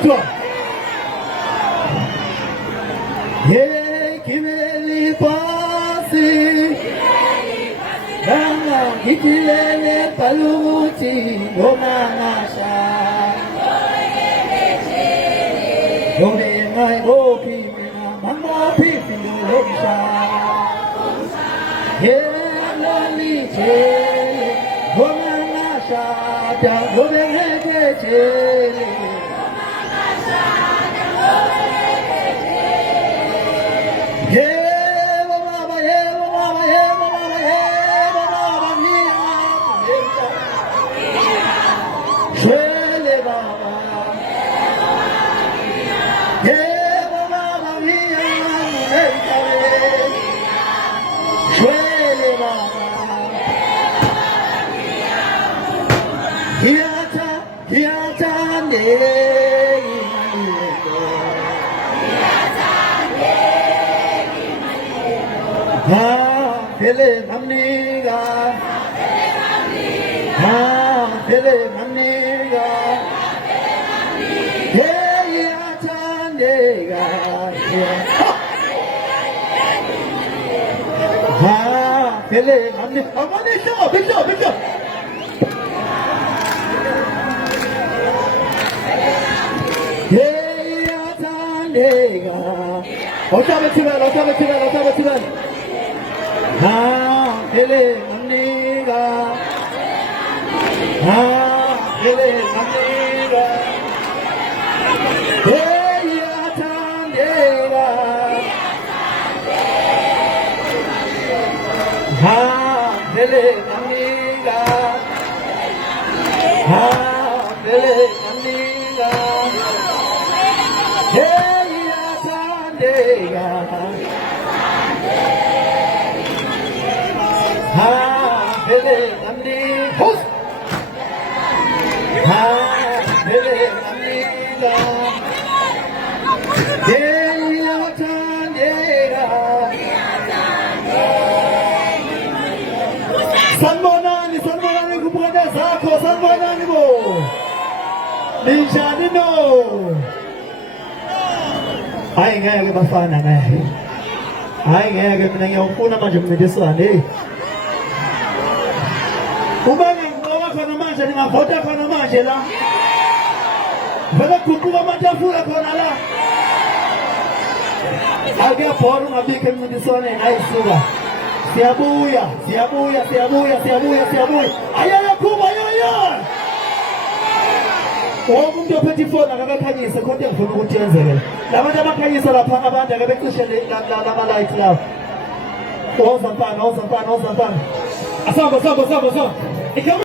Atwa. Ye kimeli pasi. Danga kitilele paluti omanasha. Yone ngai opi mina mama pipi loksha. Ye lali che omanasha ta obenge che. Philip Maniga, Philip Maniga, hey, Yatandega, Philip Maniga, I want to show, big show. Hey, Yatandega, Otavachivan. Philip Maniga, Philip Maniga, hey, Yatandega, Philip Maniga, Philip Maniga, hey, Yatandega. Philip Maniga, host. Philip Maniga, hey, Yatandega. Sanmonani kubrada zako, sanmonani mo. Ninjani no. Ay ngeke bafana naye. Ay ngeke mina ngiyawufuna manje umncintiswane. Uma ngoba khona manje ningavota khona manje la. Vele kuquka amatafula khona la. Ake bhora ungabikho emncintiswaneni ayisuka. Siyabuya. Ayaya kuba yoyo. Wonke umuntu ophethe ifoni akakhanyise konke engifuna ukuthi yenzeke. Labantu abakhanyisa lapha abantu akabecishe lama light lawo. Ozampana. Asamba.